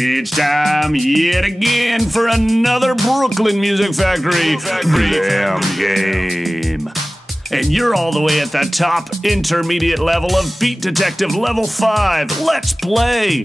It's time yet again for another Brooklyn Music Factory BLAM game. And you're all the way at the top intermediate level of Beat Detective Level 5. Let's play!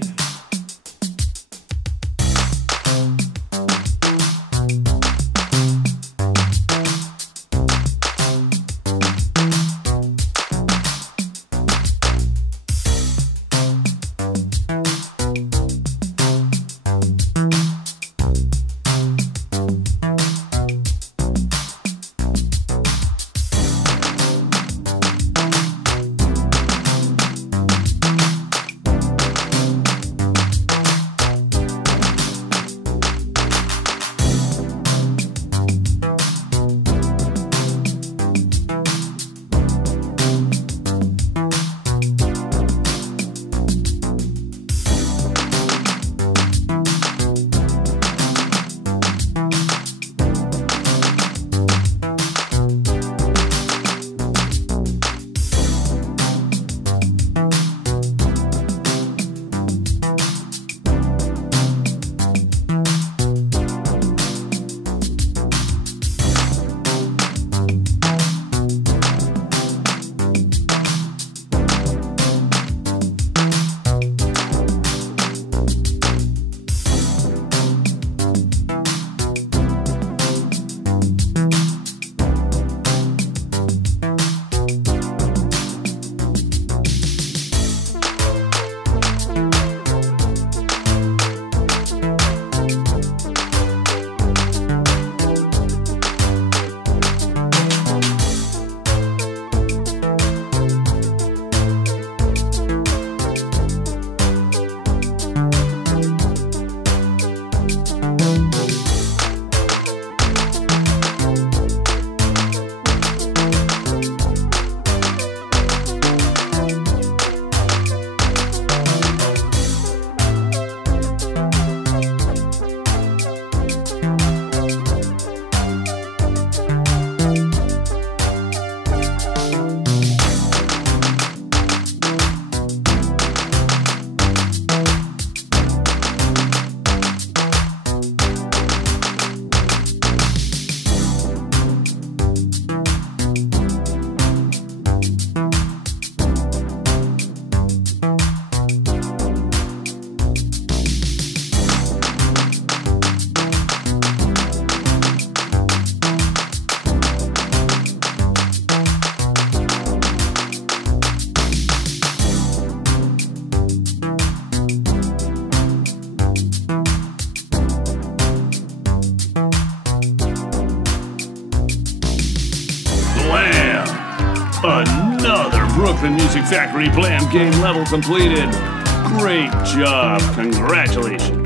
Another Brooklyn Music Factory BLAM game level completed. Great job. Congratulations.